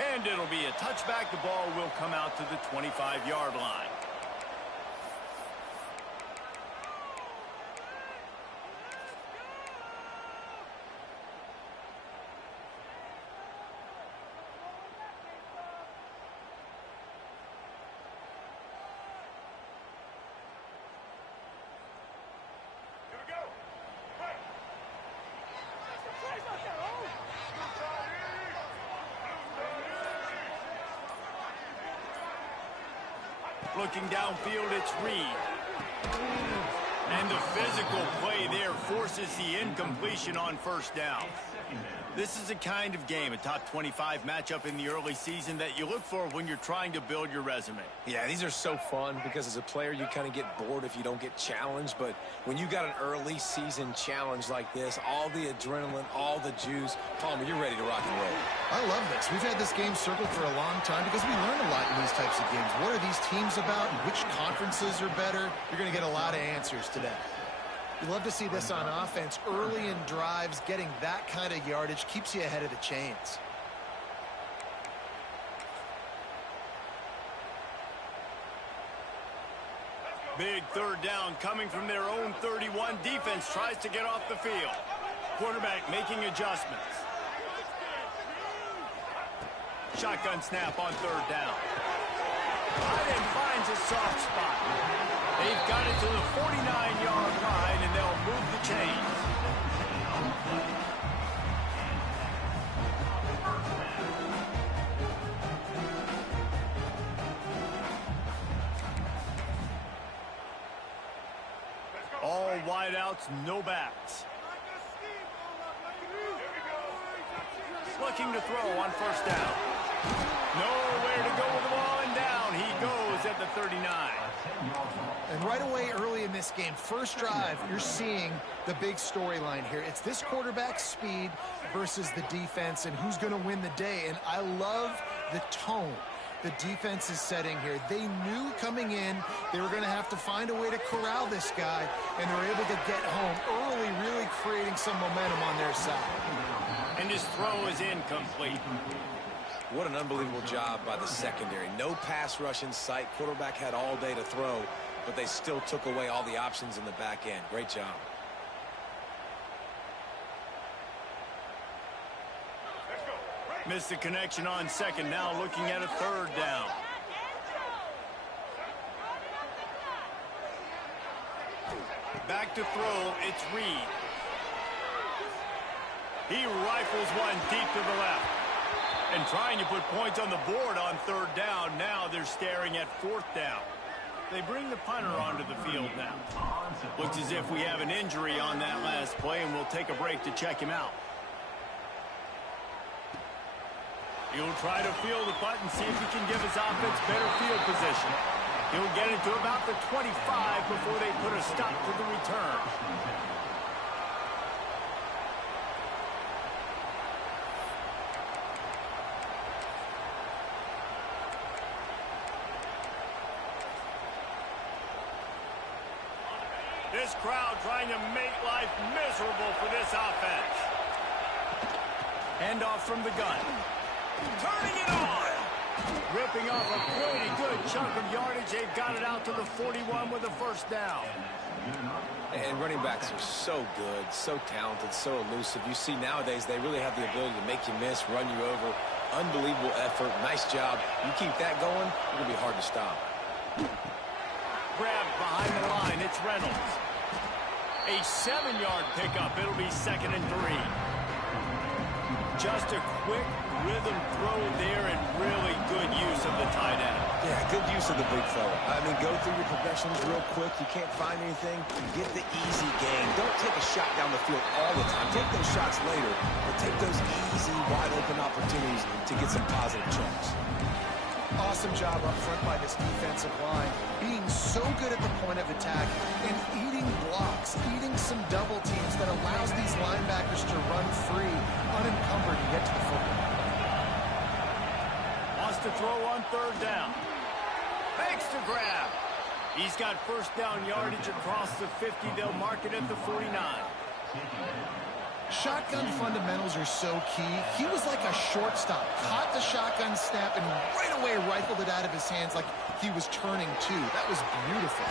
And it'll be a touchback. The ball will come out to the 25-yard line. Looking downfield, it's Reed. And the physical play there forces the incompletion on first down. This is a kind of game, a top 25 matchup in the early season that you look for when you're trying to build your resume. Yeah, these are so fun because as a player, you kind of get bored if you don't get challenged. But when you got an early season challenge like this, all the adrenaline, all the juice, Palmer, you're ready to rock and roll. I love this. We've had this game circled for a long time because we learn a lot in these types of games. What are these teams about? Which conferences are better? You're going to get a lot of answers today. You love to see this on offense. Early in drives, getting that kind of yardage keeps you ahead of the chains. Big third down coming from their own 31. Defense tries to get off the field. Quarterback making adjustments. Shotgun snap on third down. Tight end finds a soft spot. They've got it to the 49-yard line, and they'll move the chains. All wideouts, no backs. Looking to throw on first down. Nowhere to go with the ball, and down he goes at the 39. And right away early in this game, first drive, you're seeing the big storyline here. It's this quarterback's speed versus the defense and who's going to win the day. And I love the tone the defense is setting here. They knew coming in they were going to have to find a way to corral this guy, and they're able to get home early, really creating some momentum on their side. And his throw is incomplete. What an unbelievable job by the secondary. No pass rush in sight. Quarterback had all day to throw, but they still took away all the options in the back end. Great job. Missed the connection on second. Now looking at a third down. Back to throw. It's Reed. He rifles one deep to the left. And trying to put points on the board on third down. Now they're staring at fourth down. They bring the punter onto the field now. Looks as if we have an injury on that last play, and we'll take a break to check him out. He'll try to field the punt and see if he can give his offense better field position. He'll get it to about the 25 before they put a stop to the return. This crowd trying to make life miserable for this offense. Handoff from the gun. Turning it on. Ripping off a pretty good chunk of yardage. They've got it out to the 41 with a first down. And running backs are so good, so talented, so elusive. You see nowadays they really have the ability to make you miss, run you over. Unbelievable effort. Nice job. You keep that going, it's going to be hard to stop. Grab behind the line. It's Reynolds. A 7-yard pickup. It'll be 2nd and 3. Just a quick rhythm throw there and really good use of the tight end. Yeah, good use of the big fella. I mean, go through your progressions real quick. You can't find anything. Get the easy gain. Don't take a shot down the field all the time. Take those shots later, but take those easy, wide-open opportunities to get some positive chunks. Awesome job up front by this defensive line, being so good at the point of attack and eating blocks, eating some double teams that allows these linebackers to run free, unencumbered, and get to the football. Wants to throw on third down. Fakes to grab. He's got first down yardage across the 50. They'll mark it at the 49. Shotgun fundamentals are so key. He was like a shortstop, caught the shotgun snap, and right away rifled it out of his hands like he was turning two. That was beautiful.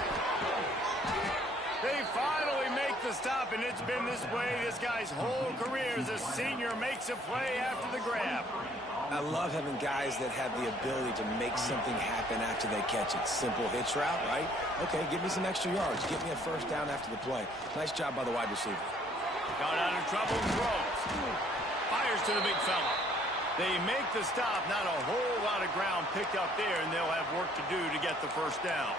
They finally make the stop, and it's been this way this guy's whole career as a senior makes a play after the grab. I love having guys that have the ability to make something happen after they catch it. Simple hitch route, right? Okay, give me some extra yards. Get me a first down after the play. Nice job by the wide receiver. Got out of trouble and throws. Fires to the big fella. They make the stop. Not a whole lot of ground picked up there, and they'll have work to do to get the first down.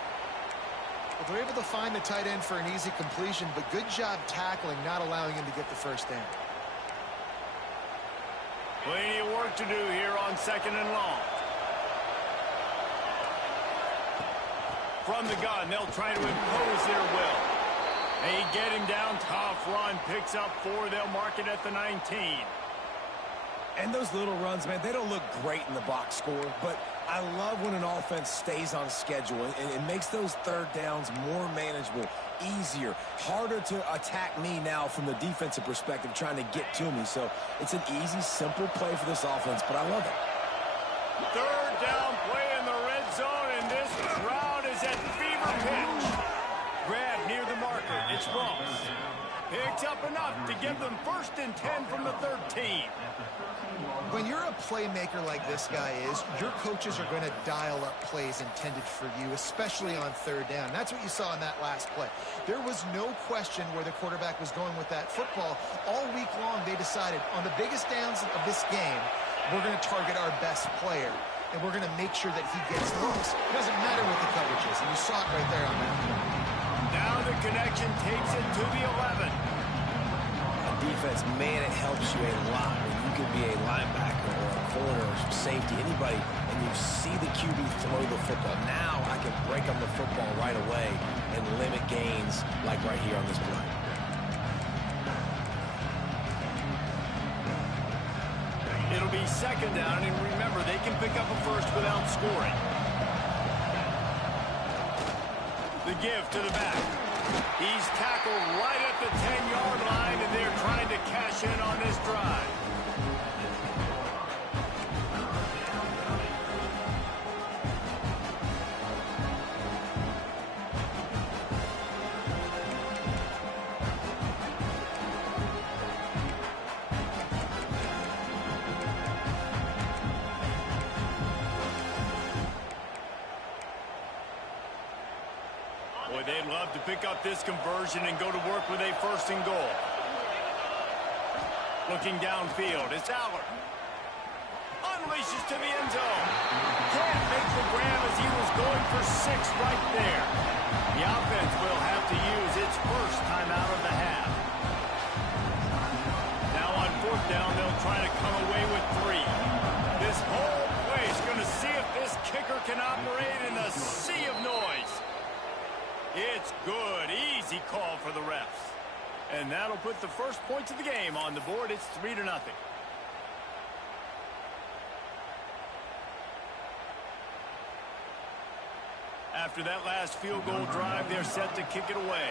Well, they're able to find the tight end for an easy completion, but good job tackling, not allowing him to get the first down. Plenty of work to do here on 2nd and long. From the gun, they'll try to impose their will. They get him down. Tough run. Picks up 4. They'll mark it at the 19. And those little runs, man, they don't look great in the box score, but I love when an offense stays on schedule and it makes those third downs more manageable, easier, harder to attack me now from the defensive perspective trying to get to me. So it's an easy, simple play for this offense, but I love it. Third down play in the red zone, and this crowd is at fever pitch. Grab near the marker. It's Ross. Picks up enough to give them 1st and 10 from the 13. When you're a playmaker like this guy is, your coaches are going to dial up plays intended for you, especially on third down. That's what you saw in that last play. There was no question where the quarterback was going with that football. All week long, they decided on the biggest downs of this game, we're going to target our best player, and we're going to make sure that he gets looks. It doesn't matter what the coverage is, and you saw it right there on that. Now the connection takes it to the 11. Defense, man, it helps you a lot when you can be a linebacker or a corner or safety, anybody, and you see the QB throw the football. Now I can break on the football right away and limit gains like right here on this play. It'll be 2nd down, and remember, they can pick up a first without scoring. The give to the back. He's tackled right at the 10-yard line, and they're trying to cash in on this drive. Boy, they'd love to pick up this conversion and go to work with a 1st and goal. Looking downfield, it's Aller. Unleashes to the end zone. Can't make the grab as he was going for 6 right there. The offense will have to use its first timeout of the half. Now on 4th down, they'll try to come away with 3. This whole play is going to see if this kicker can operate in the sea of noise. It's good. Easy call for the refs. And that'll put the first points of the game on the board. It's 3-0. After that last field goal drive, they're set to kick it away.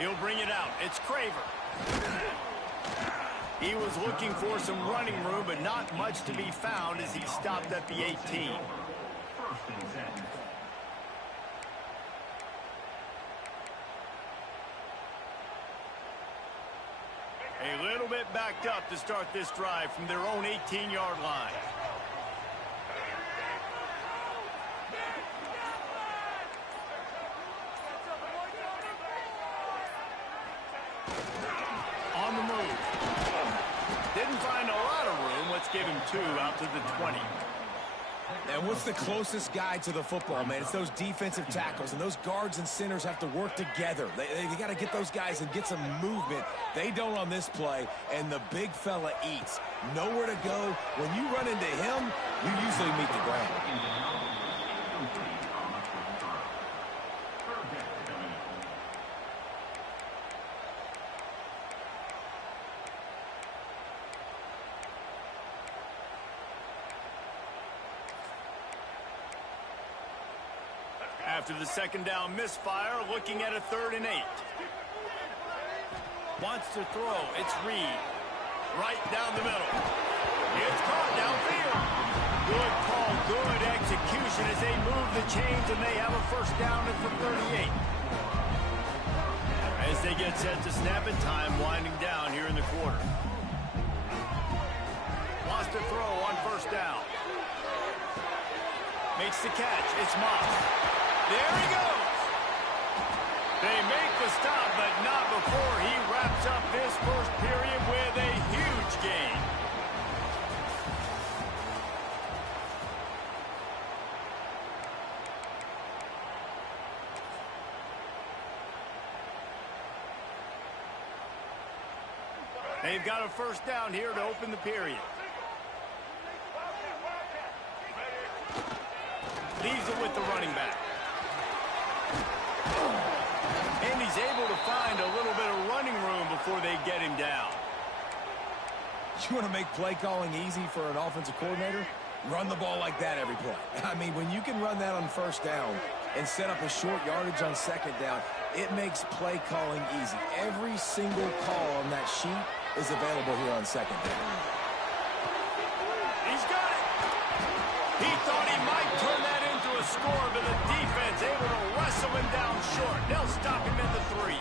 He'll bring it out. It's Carver. He was looking for some running room, but not much to be found as he stopped at the 18. A little bit backed up to start this drive from their own 18-yard line. On the move. Didn't find a lot of room. Let's give him 2 out to the 20. And what's the closest guy to the football, man? It's those defensive tackles, and those guards and centers have to work together. They got to get those guys and get some movement. They don't on this play, and the big fella eats. Nowhere to go. When you run into him, you usually meet the ground. After the second down misfire, looking at a 3rd and 8. Wants to throw. It's Reed. Right down the middle. It's caught downfield. Good call, good execution as they move the chains, and they have a 1st down at the 38. As they get set to snap it, time winding down here in the quarter. Wants to throw on 1st down. Makes the catch. It's Moss. There he goes. They make the stop, but not before he wraps up this 1st period with a huge gain. They've got a 1st down here to open the period. Leaves it with the running back. And he's able to find a little bit of running room before they get him down. You want to make play calling easy for an offensive coordinator? Run the ball like that every play. I mean, when you can run that on 1st down and set up a short yardage on 2nd down, it makes play calling easy. Every single call on that sheet is available here on 2nd down. He's got it. He thought he might turn that into a score, but the defense able to wrestle him down short. They'll stop him at the 3.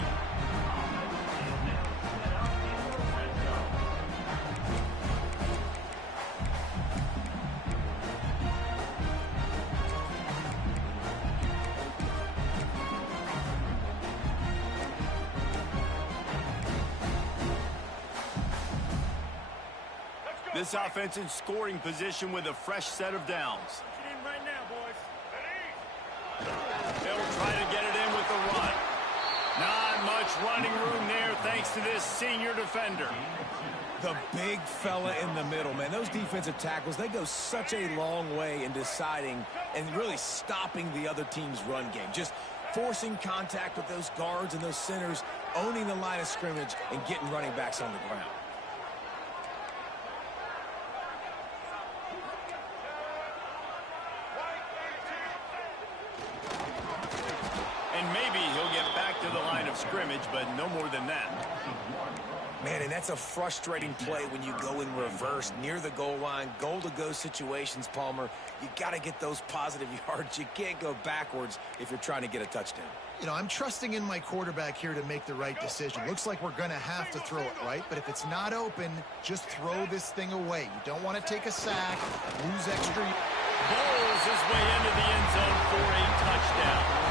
This offense in scoring position with a fresh set of downs. Right now, boys. They'll try to get it in with the run. Not much running room there thanks to this senior defender. The big fella in the middle, man. Those defensive tackles, they go such a long way in deciding and really stopping the other team's run game. Just forcing contact with those guards and those centers, owning the line of scrimmage, and getting running backs on the ground. Scrimmage, but no more than that. Man, and that's a frustrating play when you go in reverse near the goal line, goal-to-go situations, Palmer. You got to get those positive yards. You can't go backwards if you're trying to get a touchdown. You know, I'm trusting in my quarterback here to make the right decision. Looks like we're going to have to throw it, right? But if it's not open, just throw this thing away. You don't want to take a sack, lose extra. Bowls his way into the end zone for a touchdown.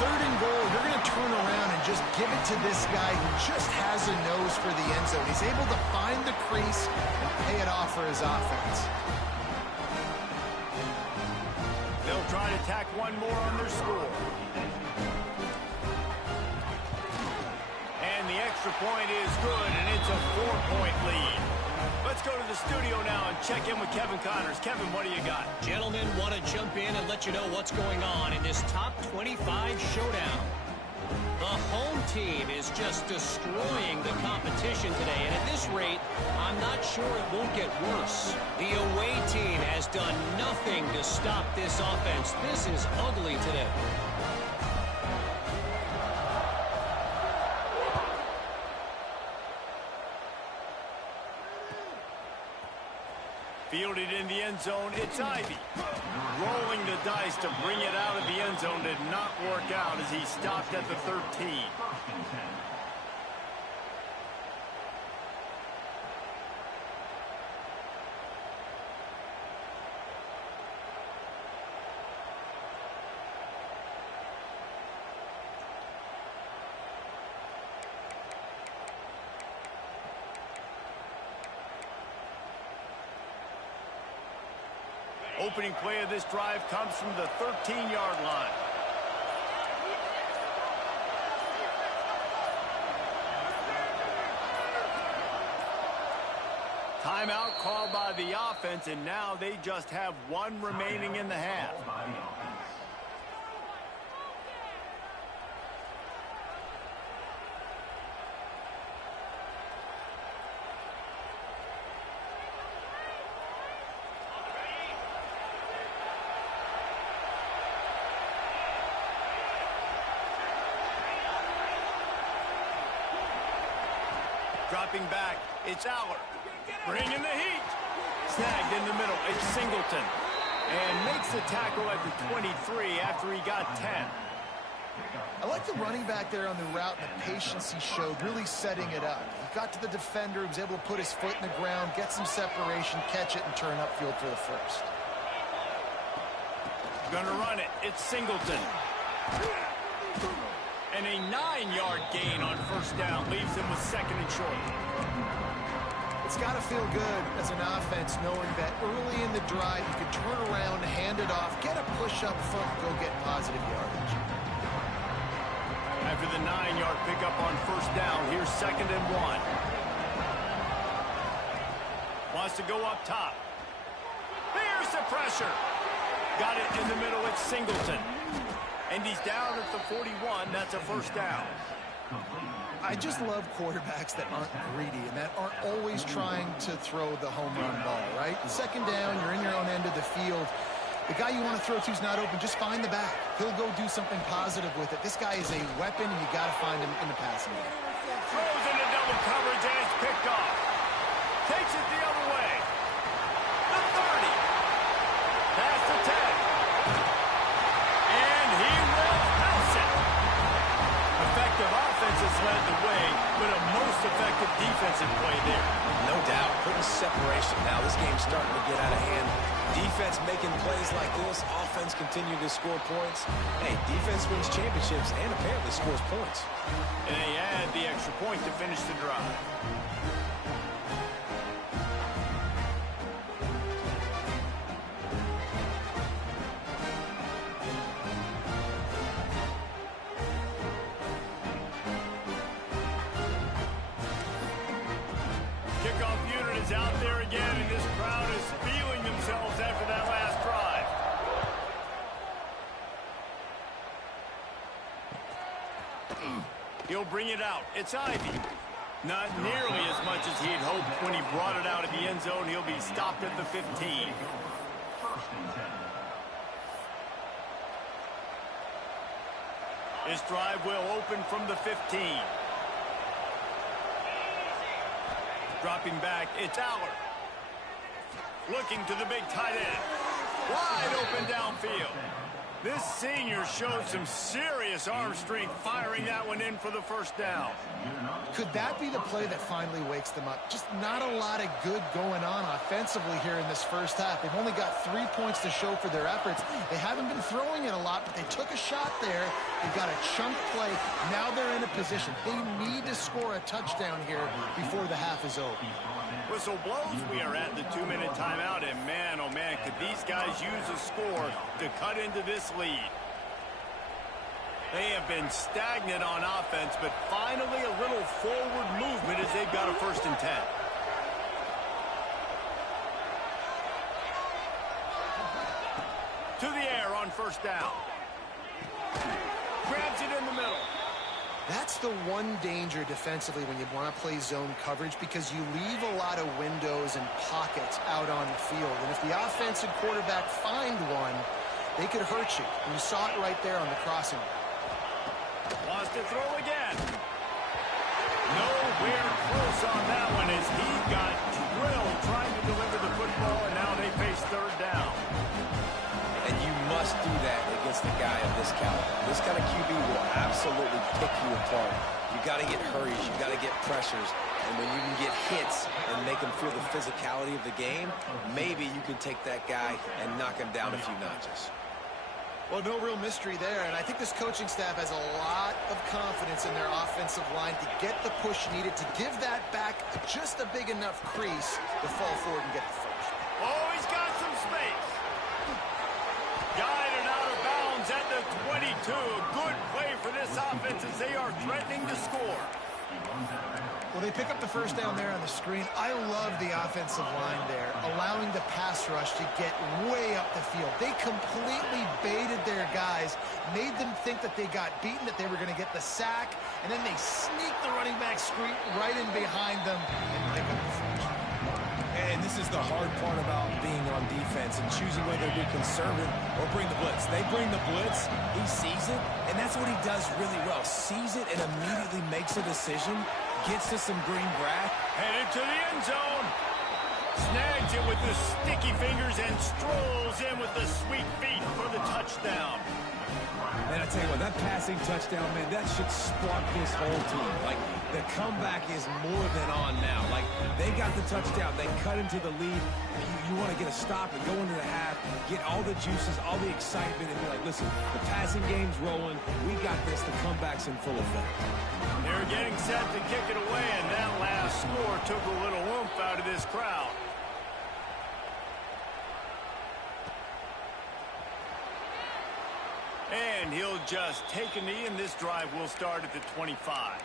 3rd and goal, you're going to turn around and just give it to this guy who just has a nose for the end zone. He's able to find the crease and pay it off for his offense. They'll try to tack one more on their score. And the extra point is good, and it's a 4-point lead. Let's go to the studio now and check in with Kevin Connors. Kevin, what do you got? Gentlemen, want to jump in and let you know what's going on in this top 25 showdown. The home team is just destroying the competition today, and at this rate, I'm not sure it won't get worse. The away team has done nothing to stop this offense. This is ugly today. Fielded in the end zone, it's Ivy. Rolling the dice to bring it out of the end zone did not work out as he stopped at the 13. Opening play of this drive comes from the 13-yard line. Timeout called by the offense, and now they just have one remaining in the half. Dropping back, it's Aller. Bringing the heat. Snagged in the middle, it's Singleton. And makes the tackle at the 23 after he got 10. I like the running back there on the route and the patience he showed, really setting it up. He got to the defender, he was able to put his foot in the ground, get some separation, catch it, and turn upfield for the first. Gonna run it. It's Singleton. And a 9-yard gain on first down leaves him with second and short. It's got to feel good as an offense knowing that early in the drive you can turn around, hand it off, get a push up front, and go get positive yardage. After the 9-yard pickup on first down, here's second and 1. Wants to go up top. Here's the pressure. Got it in the middle, it's Singleton. And he's down at the 41. That's a first down. I just love quarterbacks that aren't greedy and that aren't always trying to throw the home run ball, right? Second down, you're in your own end of the field. The guy you want to throw to is not open. Just find the back. He'll go do something positive with it. This guy is a weapon, and you got to find him in the passing game. Throws into double coverage, and it's picked off. Takes it the other way. The 30. Past the 10. And he will house it. Effective offense has led the way, but a most effective defensive play there. No doubt. Putting separation now. This game's starting to get out of hand. Defense making plays like this. Offense continue to score points. Hey, defense wins championships and apparently scores points. And they add the extra point to finish the drive. Kickoff unit is out there again, and this crowd is feeling themselves after that last drive. He'll bring it out. It's Ivy. Not nearly as much as he'd hoped when he brought it out of the end zone. He'll be stopped at the 15. This drive will open from the 15. Dropping back, it's Aller. Looking to the big tight end. Wide open downfield. This senior showed some serious arm strength firing that one in for the first down. Could that be the play that finally wakes them up? Just not a lot of good going on offensively here in this first half. They've only got 3 points to show for their efforts. They haven't been throwing it a lot, but they took a shot there. They got a chunk play. Now they're in a position. They need to score a touchdown here before the half is over. Whistle blows. We are at the 2-minute timeout, and man, oh man, could these guys use a score to cut into this lead. They have been stagnant on offense, but finally a little forward movement as they've got a 1st and 10. To the air on first down. Grabs it in the middle. That's the one danger defensively when you want to play zone coverage, because you leave a lot of windows and pockets out on the field. And if the offensive quarterback find one, they could hurt you. And you saw it right there on the crossing. Wants to throw again. Nowhere close on that one as he got drilled trying to deliver the football, and now they face 3rd down. And you must do that against a guy of this caliber. This kind of QB will absolutely pick you apart. You got to get hurries. You got to get pressures. And when you can get hits and make him feel the physicality of the game, maybe you can take that guy and knock him down a few notches. Well, no real mystery there, and I think this coaching staff has a lot of confidence in their offensive line to get the push needed to give that back just a big enough crease to fall forward and get the first. Oh, he's got some space. Guided out of bounds at the 22. A good play for this offense as they are threatening to score. Well, they pick up the first down there on the screen. I love the offensive line there, allowing the pass rush to get way up the field. They completely baited their guys, made them think that they got beaten, that they were going to get the sack, and then they sneak the running back screen right in behind them and pick up the first. And this is the hard part about being on defense and choosing whether to be conservative or bring the blitz. They bring the blitz, he sees it, and that's what he does really well. Sees it and immediately makes a decision. gets to some green grass. Headed to the end zone. Snags it with the sticky fingers and strolls in with the sweet feet for the touchdown. And I tell you what, that passing touchdown, man, that should spark this whole team. Like, the comeback is more than on now. Like, they got the touchdown. They cut into the lead. You want to get a stop and go into the half, get all the juices, all the excitement, and be like, listen, the passing game's rolling. We got this. The comeback's in full effect. They're getting set to kick it away, and that last score took a little oomph out of this crowd. And he'll just take a knee, and this drive will start at the 25.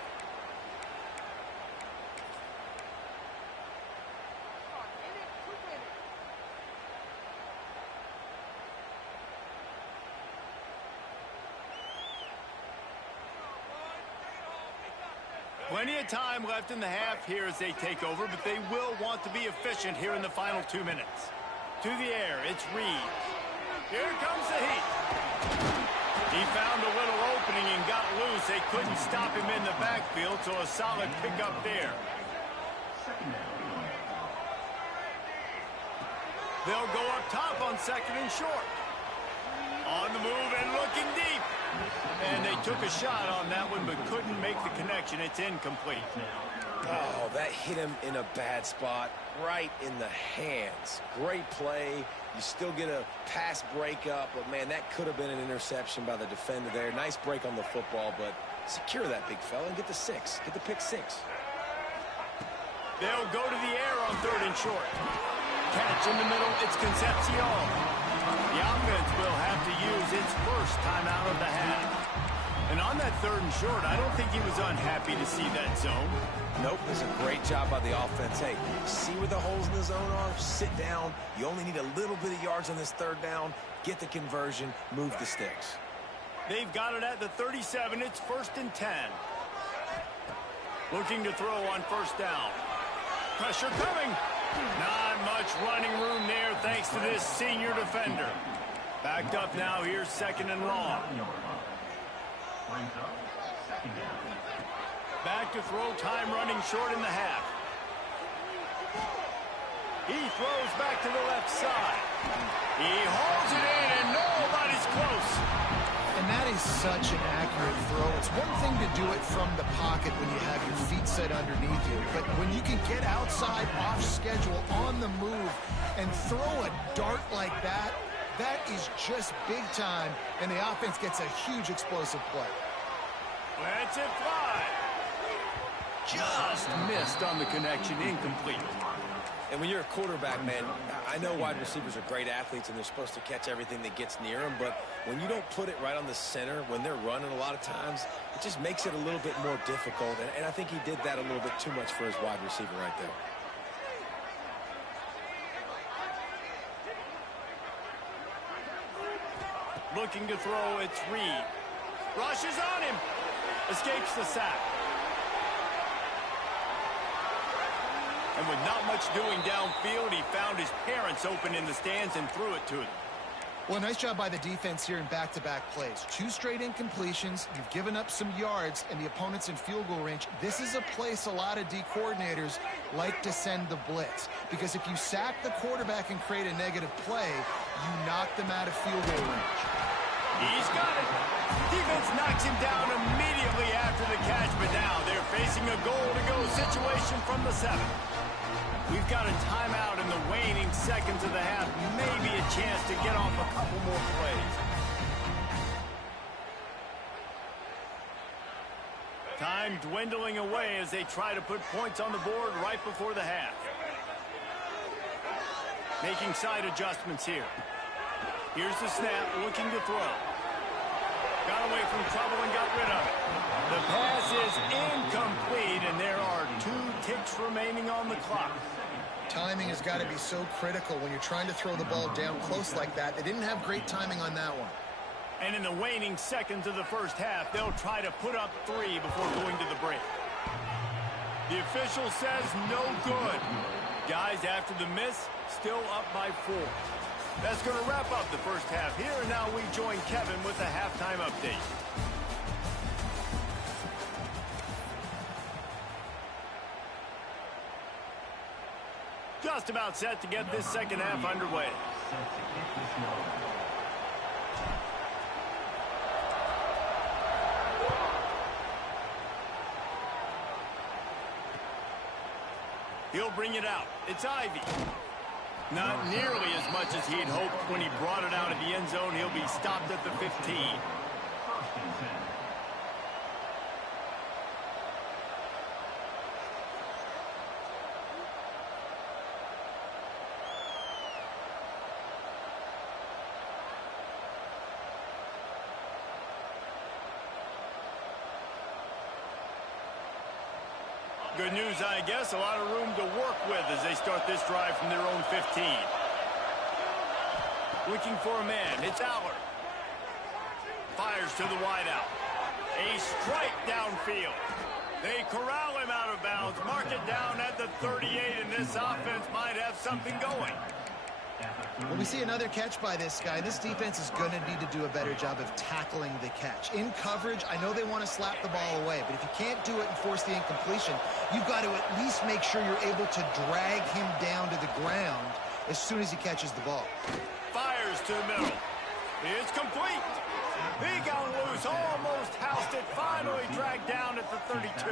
Plenty of time left in the half here as they take over, but they will want to be efficient here in the final 2 minutes. To the air, it's Reed. Here comes the heat. He found a little opening and got loose. They couldn't stop him in the backfield, so a solid pickup there. They'll go up top on 2nd and short. On the move and looking deep. And they took a shot on that one, but couldn't make the connection. It's incomplete. Oh, that hit him in a bad spot, right in the hands. Great play. You still get a pass breakup, but, man, that could have been an interception by the defender there. Nice break on the football, but secure that big fella and get the 6. Get the pick 6. They'll go to the air on 3rd and short. Catch in the middle. It's Concepcion. The offense will have to use its first timeout of the half. And on that 3rd and short, I don't think he was unhappy to see that zone. Nope, it was a great job by the offense. Hey, see where the holes in the zone are? Sit down. You only need a little bit of yards on this 3rd down. Get the conversion. Move the sticks. They've got it at the 37. It's 1st and 10. Looking to throw on 1st down. Pressure coming. Not much running room there thanks to this senior defender. Backed up now. Here's 2nd and long. Back to throw, time running short in the half. He throws back to the left side. He holds it in and nobody's close. And that is such an accurate throw. It's one thing to do it from the pocket when you have your feet set underneath you, but when you can get outside, off schedule, on the move, and throw a dart like that, that is just big time, and the offense gets a huge explosive play. Lets it fly. Just missed on the connection, incomplete. And when you're a quarterback, man, I know wide receivers are great athletes and they're supposed to catch everything that gets near them, but when you don't put it right on the center, when they're running a lot of times, it just makes it a little bit more difficult. And I think he did that a little bit too much for his wide receiver right there. Looking to throw, it's Reed. Rushes on him. Escapes the sack. And with not much doing downfield, he found his parents open in the stands and threw it to them. Well, nice job by the defense here in back-to-back plays. 2 straight incompletions. You've given up some yards, and the opponent's in field goal range. This is a place a lot of D coordinators like to send the blitz, because if you sack the quarterback and create a negative play, you knock them out of field goal range. He's got it. Defense knocks him down immediately after the catch, but now they're facing a goal-to-go situation from the 7. We've got a timeout in the waning seconds of the half. Maybe a chance to get off a couple more plays. Time dwindling away as they try to put points on the board right before the half. Making side adjustments here. Here's the snap, looking to throw. Got away from trouble and got rid of it. The pass is incomplete, and there are 2 ticks remaining on the clock. Timing has got to be so critical when you're trying to throw the ball down close like that. They didn't have great timing on that one. And in the waning seconds of the first half, they'll try to put up 3 before going to the break. The official says no good. Guys, after the miss, still up by 4. That's going to wrap up the first half here, and now we join Kevin with a halftime update. just about set to get this second half underway. He'll bring it out. It's Ivy. Not nearly as much as he'd hoped when he brought it out of the end zone. He'll be stopped at the 15. Good news, I guess. A lot of room to work with as they start this drive from their own 15. Looking for a man. It's Allard. Fires to the wideout. A strike downfield. They corral him out of bounds. Mark it down at the 38, and this offense might have something going. When we see another catch by this guy, this defense is going to need to do a better job of tackling the catch. In coverage, I know they want to slap the ball away, but if you can't do it and force the incompletion, you've got to at least make sure you're able to drag him down to the ground as soon as he catches the ball. Fires to the middle. It's complete. He got loose, almost housed it, finally dragged down at the 32.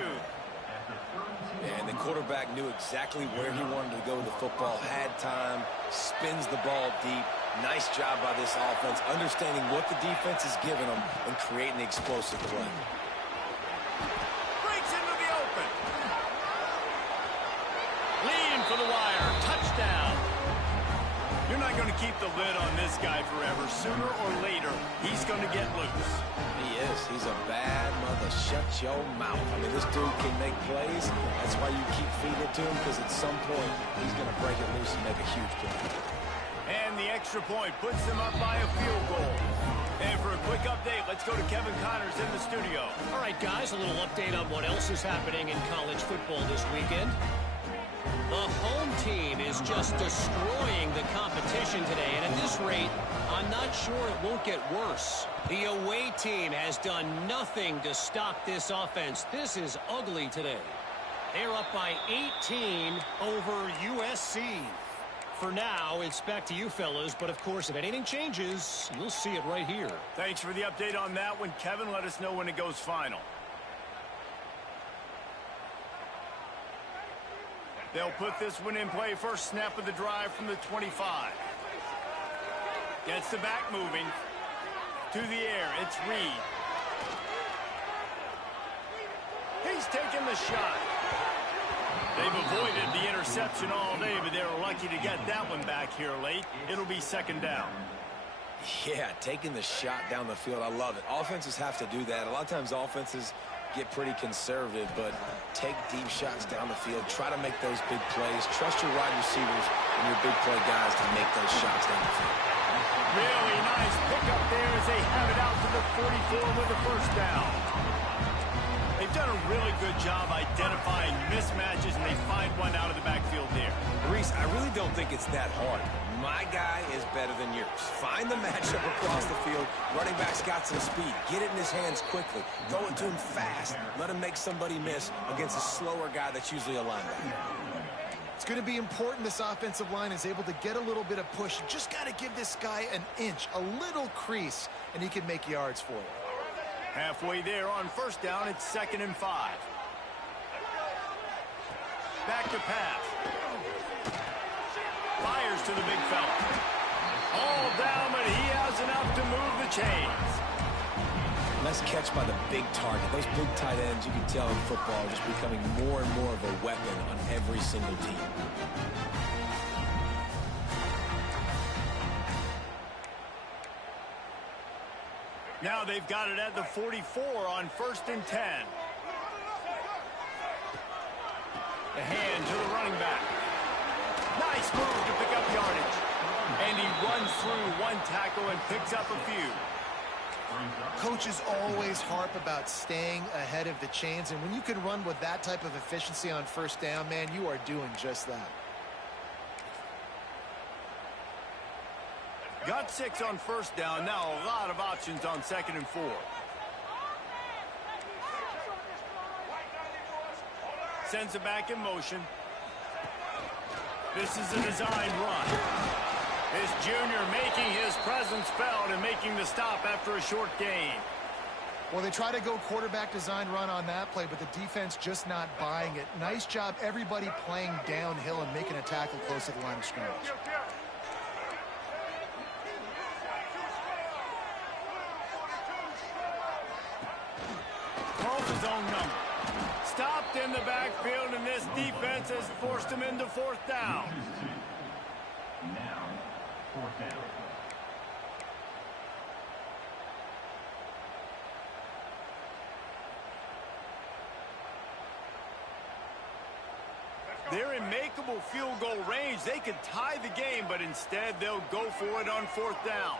And the quarterback knew exactly where he wanted to go with the football, had time, spins the ball deep. Nice job by this offense, understanding what the defense is giving them and creating the explosive play. Breaks into the open. Lean for the wire. Touchdown. You're not going to keep the lid on this guy forever. Sooner or later, he's going to get loose. He is. He's a bad mother. Shut your mouth. I mean, this dude can make plays. That's why you keep feeding it to him, because at some point, he's going to break it loose and make a huge play. And the extra point puts them up by a field goal. And for a quick update, let's go to Kevin Connors in the studio. All right, guys, a little update on what else is happening in college football this weekend. The home team is just destroying the competition today, and at this rate, I'm not sure it won't get worse. The away team has done nothing to stop this offense. This is ugly today. They're up by 18 over USC. For now, it's back to you fellas, but of course, if anything changes, you'll see it right here. Thanks for the update on that one, Kevin. Let us know when it goes final. They'll put this one in play. First snap of the drive from the 25. Gets the back moving. To the air. It's Reed. He's taking the shot. They've avoided the interception all day, but they were lucky to get that one back here late. It'll be second down. Yeah, taking the shot down the field. I love it. Offenses have to do that. A lot of times offenses get pretty conservative, but take deep shots down the field. Try to make those big plays. Trust your wide receivers and your big play guys to make those shots down the field. Really nice pickup there as they have it out to the 44 with the first down. They've done a really good job identifying mismatches, and they find one out of the backfield there. Reese, I really don't think it's that hard. My guy is better than yours. Find the matchup across the field. Running back's got some speed. Get it in his hands quickly. Throw it to him fast. Let him make somebody miss against a slower guy that's usually a linebacker. It's going to be important this offensive line is able to get a little bit of push. You just got to give this guy an inch, a little crease, and he can make yards for you. Halfway there on first down, it's 2nd and 5. Back to pass. Fires to the big fella. All down, but he has enough to move the chains. Nice catch by the big target. Those big tight ends, you can tell in football, are just becoming more and more of a weapon on every single team. Now they've got it at the 44 on 1st and 10. The hand to the running back. Nice move to pick up yardage. And he runs through one tackle and picks up a few. Coaches always harp about staying ahead of the chains, and when you can run with that type of efficiency on first down, man, you are doing just that. Got 6 on first down. Now a lot of options on 2nd and 4. Sends it back in motion. This is a design run. This junior making his presence felt and making the stop after a short gain. Well, they try to go quarterback design run on that play, but the defense just not buying it. Nice job, everybody playing downhill and making a tackle close to the line of scrimmage. Calls his own number. Stopped in the backfield, and this defense has forced him into fourth down. Now, fourth down. They're in makeable field goal range. They could tie the game, but instead they'll go for it on fourth down.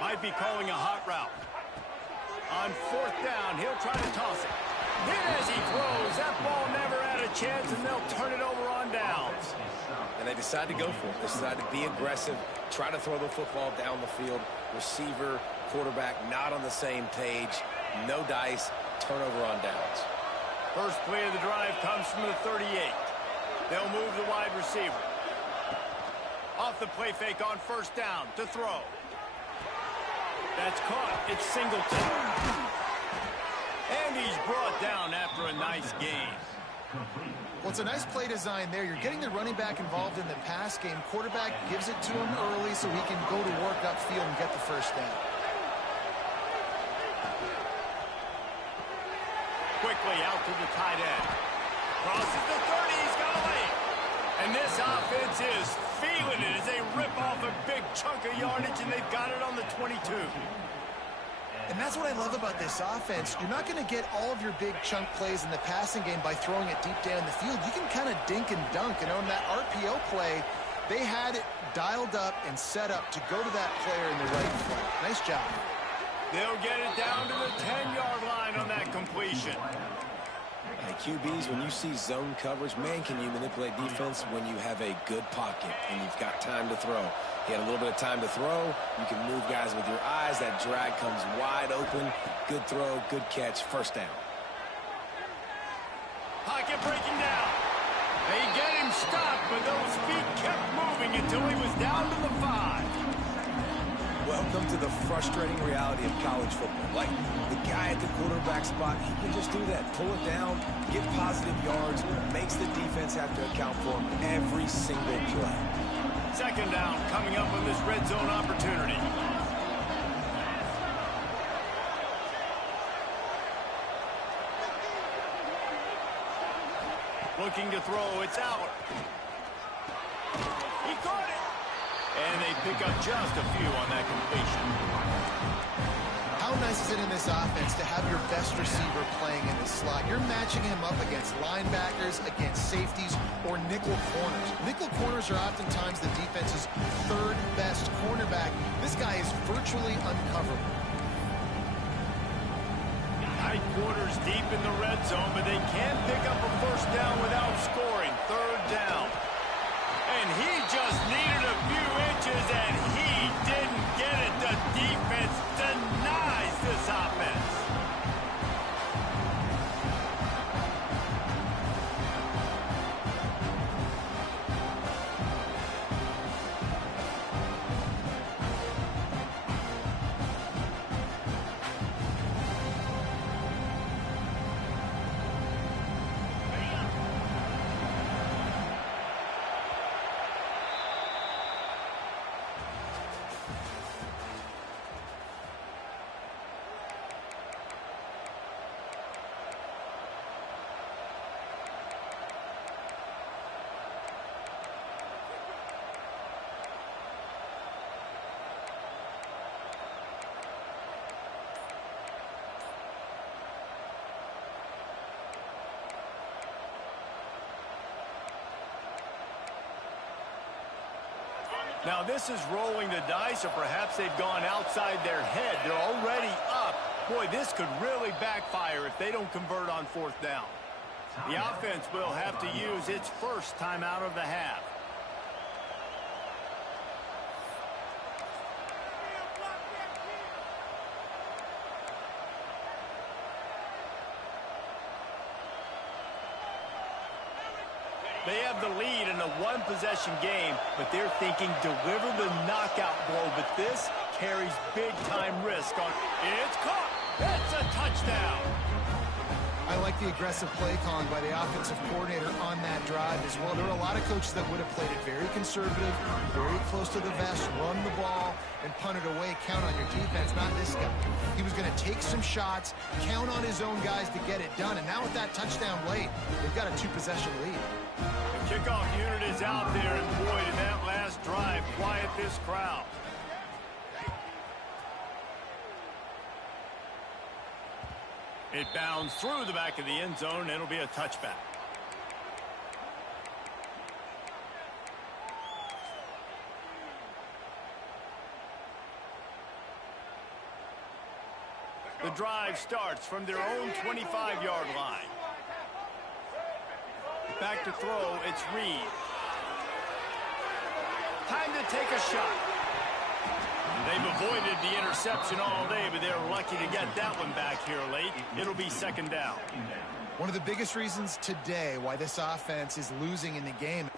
Might be calling a hot route. On fourth down, he'll try to toss it. Hit as he throws. That ball never had a chance, and they'll turn it over on downs. And they decide to go for it. They decide to be aggressive, try to throw the football down the field. Receiver, quarterback not on the same page. No dice. Turnover on downs. First play of the drive comes from the 38. They'll move the wide receiver. Off the play fake on first down to throw. That's caught. It's Singleton. And he's brought down after a nice gain. Well, it's a nice play design there. You're getting the running back involved in the pass game. Quarterback gives it to him early so he can go to work upfield and get the first down. Quickly out to the tight end. Crosses the 30. He's got a lane. And this offense is feeling it as they rip off a big chunk of yardage, and they've got it on the 22. And that's what I love about this offense. You're not going to get all of your big chunk plays in the passing game by throwing it deep down the field. You can kind of dink and dunk. And on that RPO play, they had it dialed up and set up to go to that player in the right flank. Nice job. They'll get it down to the 10-yard line on that completion. Hey, QBs, when you see zone coverage, man, can you manipulate defense when you have a good pocket and you've got time to throw. He had a little bit of time to throw. You can move guys with your eyes. That drag comes wide open. Good throw, good catch, first down. Pocket breaking down. They get him stopped, but those feet kept moving until he was down to the 5. Welcome to the frustrating reality of college football. Like, the guy at the quarterback spot, he can just do that. Pull it down, get positive yards, makes the defense have to account for him every single play. Second down coming up on this red zone opportunity. Looking to throw, it's out. He caught it. And they pick up just a few on that completion. How nice is it in this offense to have your best receiver playing in the slot? You're matching him up against linebackers, against safeties, or nickel corners. Nickel corners are oftentimes the defense's third best cornerback. This guy is virtually uncoverable. Tight quarters deep in the red zone, but they can't pick up a first down without scoring. Third down. And he just needed a few inches, and he didn't get it. The defense denies this offense. Now this is rolling the dice, or perhaps they've gone outside their head. They're already up. Boy, this could really backfire if they don't convert on fourth down. The offense will have to use its first timeout of the half. They have the lead in a one-possession game, but they're thinking deliver the knockout blow. But this carries big-time risk on. It's caught. It's a touchdown. I like the aggressive play calling by the offensive coordinator on that drive as well. There are a lot of coaches that would have played it very conservative, very close to the vest, run the ball, and punt it away. Count on your defense, not this guy. He was going to take some shots, count on his own guys to get it done. And now with that touchdown late, they've got a two-possession lead. The kickoff unit is out there, and boy, did that last drive quiet this crowd. It bounds through the back of the end zone, and it'll be a touchback. The drive starts from their own 25-yard line. Back to throw, it's Reed. Time to take a shot. They've avoided the interception all day, but they're lucky to get that one back here late. It'll be second down. One of the biggest reasons today why this offense is losing in the game.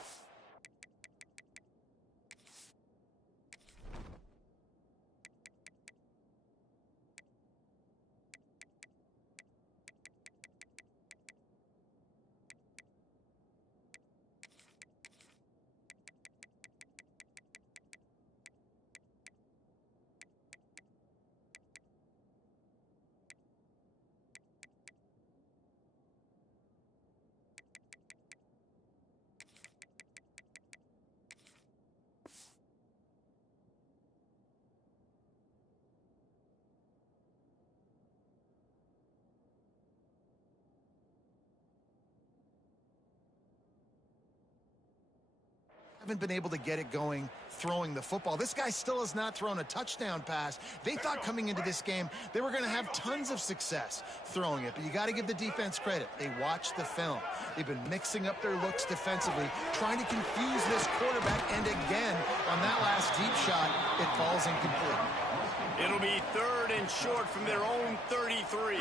Haven't been able to get it going throwing the football. This guy still has not thrown a touchdown pass. They thought coming into this game they were going to have tons of success throwing it, but you got to give the defense credit. They watched the film. They've been mixing up their looks defensively, trying to confuse this quarterback, and again, on that last deep shot, it falls incomplete. It'll be third and short from their own 33.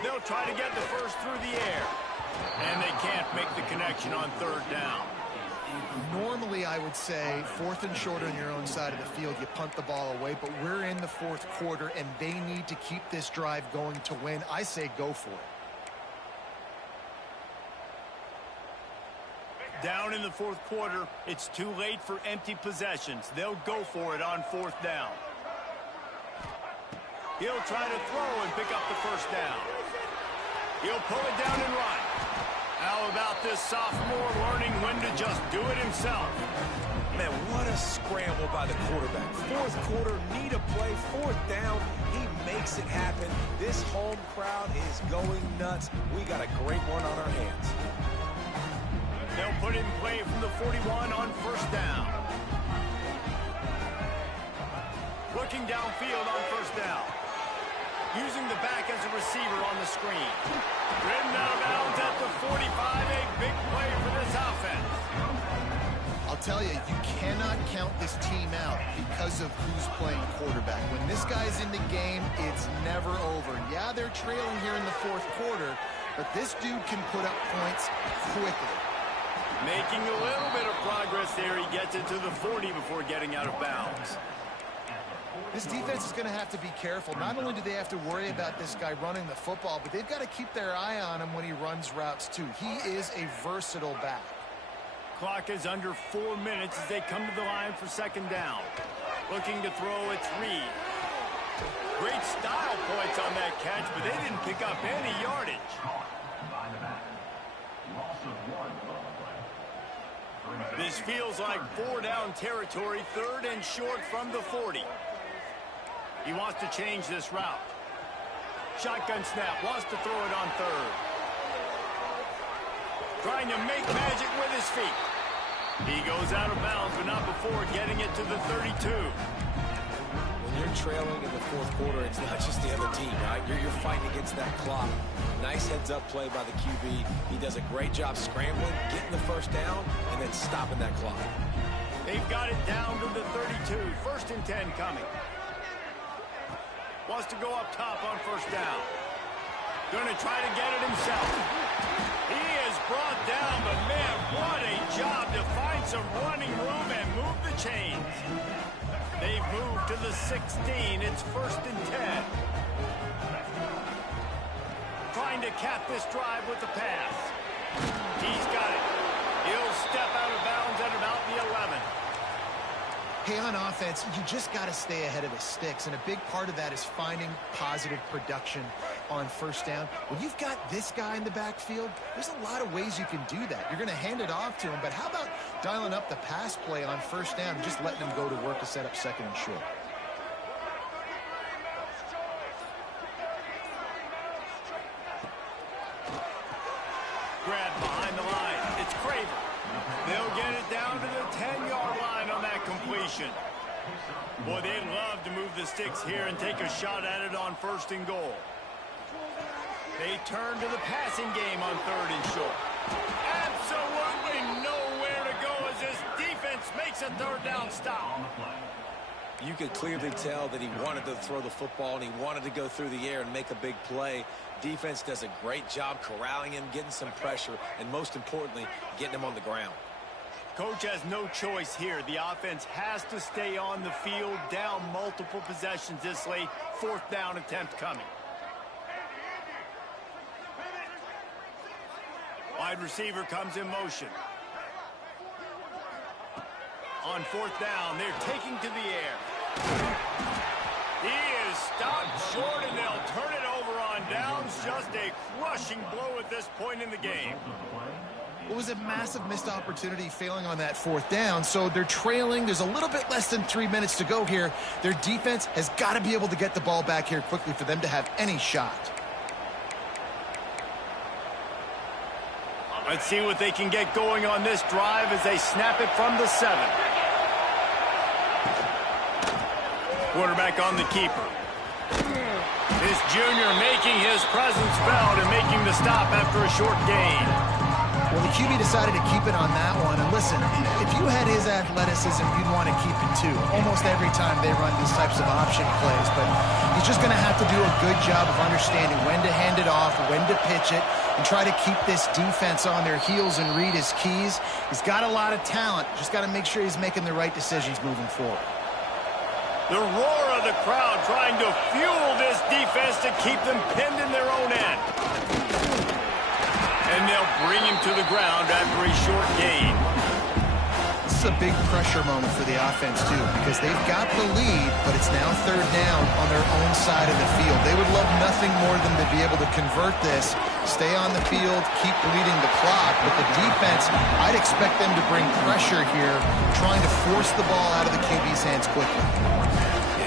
They'll try to get the first through the air. And they can't make the connection on third down. Normally, I would say, fourth and short on your own side of the field, you punt the ball away, but we're in the fourth quarter, and they need to keep this drive going to win. I say go for it. Down in the fourth quarter, it's too late for empty possessions. They'll go for it on fourth down. He'll try to throw and pick up the first down. He'll pull it down and run. How about this sophomore learning when to just do it himself? Man, what a scramble by the quarterback. Fourth quarter, need a play, fourth down. He makes it happen. This home crowd is going nuts. We got a great one on our hands. They'll put it in play from the 41 on first down. Looking downfield on first down. Using the back as a receiver on the screen. Ridden out of bounds at the 45. A big play for this offense. I'll tell you, you cannot count this team out because of who's playing quarterback. When this guy's in the game, it's never over. Yeah, they're trailing here in the fourth quarter, but this dude can put up points quickly. Making a little bit of progress there. He gets it to the 40 before getting out of bounds. This defense is going to have to be careful. Not only do they have to worry about this guy running the football, but they've got to keep their eye on him when he runs routes too. He is a versatile back. Clock is under 4 minutes as they come to the line for second down. Looking to throw, it's Reed. Great style points on that catch, but they didn't pick up any yardage. This feels like 4-down territory, third and short from the 40. He wants to change this route. Shotgun snap, wants to throw it on third. Trying to make magic with his feet. He goes out of bounds, but not before getting it to the 32. When you're trailing in the fourth quarter, it's not just the other team, right? You're fighting against that clock. Nice heads-up play by the QB. He does a great job scrambling, getting the first down, and then stopping that clock. They've got it down to the 32. First and 10 coming. Wants to go up top on first down. Going to try to get it himself. He is brought down, but man, what a job to find some running room and move the chains. They've moved to the 16. It's 1st and 10. Trying to cap this drive with the pass. He's got it. He'll step out of bounds at about the 11. Hey, on offense, you just got to stay ahead of the sticks, and a big part of that is finding positive production on 1st down. When you've got this guy in the backfield, there's a lot of ways you can do that. You're going to hand it off to him, but how about dialing up the pass play on 1st down and just letting him go to work to set up 2nd and short? Grab behind the line. It's Carver. They'll get it down to the 10-yard line on that completion. Boy, they'd love to move the sticks here and take a shot at it on 1st and goal. They turn to the passing game on 3rd and short. Absolutely nowhere to go as this defense makes a 3rd down stop. You could clearly tell that he wanted to throw the football and he wanted to go through the air and make a big play. Defense does a great job corralling him, getting some pressure, and most importantly, getting him on the ground. Coach has no choice here. The offense has to stay on the field, down multiple possessions this late. 4th down attempt coming. Wide receiver comes in motion. On 4th down, they're taking to the air. He is stopped short, and they'll turn it over on downs. Just a crushing blow at this point in the game. It was a massive missed opportunity failing on that 4th down, so they're trailing. There's a little bit less than 3 minutes to go here. Their defense has got to be able to get the ball back here quickly for them to have any shot. Let's see what they can get going on this drive as they snap it from the 7. Quarterback on the keeper. This junior making his presence felt and making the stop after a short gain. Well, the QB decided to keep it on that one. And listen, if you had his athleticism, you'd want to keep it too. Almost every time they run these types of option plays. But he's just going to have to do a good job of understanding when to hand it off, when to pitch it, and try to keep this defense on their heels and read his keys. He's got a lot of talent. Just got to make sure he's making the right decisions moving forward. The roar of the crowd trying to fuel this defense to keep them pinned in their own end. And they'll bring him to the ground after a short gain. This is a big pressure moment for the offense, too, because they've got the lead, but it's now 3rd down on their own side of the field. They would love nothing more than to be able to convert this, stay on the field, keep bleeding the clock. But the defense, I'd expect them to bring pressure here, trying to force the ball out of the QB's hands quickly.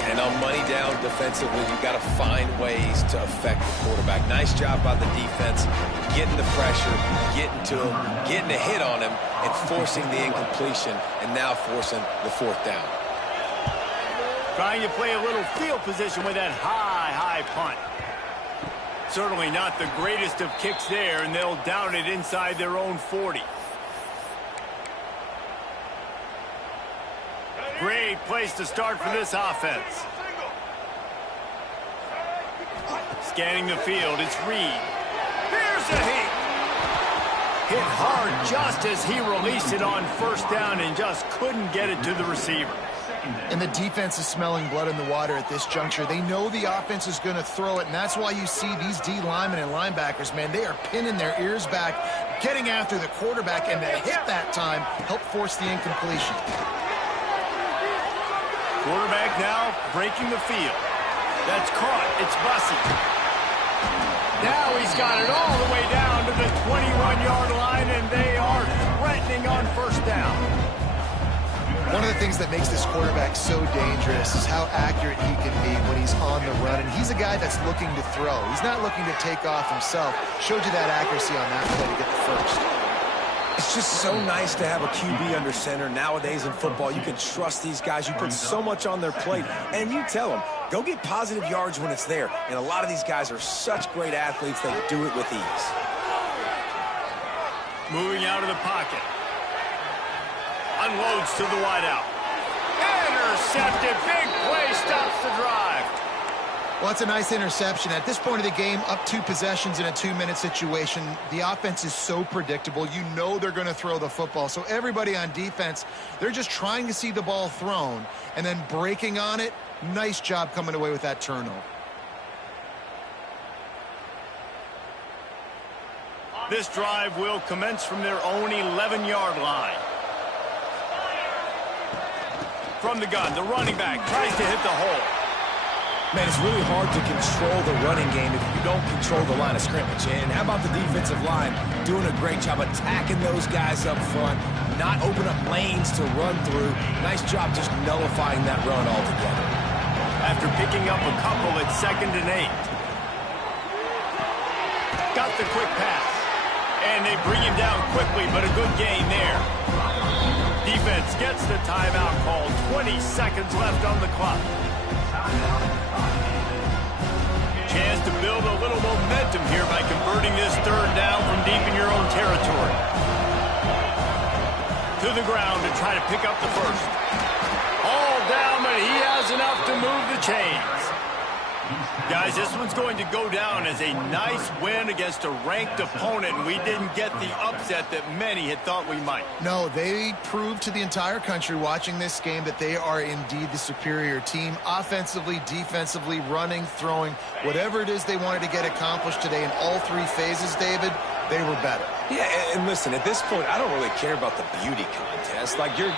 And on money down defensively, you've got to find ways to affect the quarterback. Nice job by the defense, getting the pressure, getting to him, getting a hit on him, and forcing the incompletion, and now forcing the 4th down. Trying to play a little field position with that high punt. Certainly not the greatest of kicks there, and they'll down it inside their own 40. Great place to start for this offense. Scanning the field, it's Reed. Here's a hit. Hit hard just as he released it on 1st down and just couldn't get it to the receiver. And the defense is smelling blood in the water at this juncture. They know the offense is going to throw it, and that's why you see these D linemen and linebackers, man, they are pinning their ears back, getting after the quarterback, and the hit that time helped force the incompletion. Quarterback now breaking the field. That's caught. It's Bussey. Now he's got it all the way down to the 21-yard line, and they are threatening on 1st down. One of the things that makes this quarterback so dangerous is how accurate he can be when he's on the run. And he's a guy that's looking to throw. He's not looking to take off himself. Showed you that accuracy on that play to get the first. It's just so nice to have a QB under center. Nowadays in football, you can trust these guys. You put so much on their plate, and you tell them, go get positive yards when it's there. And a lot of these guys are such great athletes, they do it with ease. Moving out of the pocket. Unloads to the wideout. Intercepted. Big play stops the drive. Well, that's a nice interception. At this point of the game, up 2 possessions in a 2-minute situation, the offense is so predictable. You know they're going to throw the football. So everybody on defense, they're just trying to see the ball thrown and then breaking on it. Nice job coming away with that turnover. This drive will commence from their own 11-yard line. From the gun, the running back tries to hit the hole. Man, it's really hard to control the running game if you don't control the line of scrimmage. And how about the defensive line doing a great job attacking those guys up front, not open up lanes to run through. Nice job just nullifying that run altogether. After picking up a couple at 2nd and 8. Got the quick pass. And they bring him down quickly, but a good gain there. Defense gets the timeout called. 20 seconds left on the clock. Chance to build a little momentum here by converting this 3rd down from deep in your own territory. To the ground to try to pick up the first. All down, but he has enough to move the chains. Guys, this one's going to go down as a nice win against a ranked opponent, and we didn't get the upset that many had thought we might. No, they proved to the entire country watching this game that they are indeed the superior team. Offensively, defensively, running, throwing, whatever it is they wanted to get accomplished today in all 3 phases, David, they were better. Yeah, and listen, at this point, I don't really care about the beauty contest. Like, you're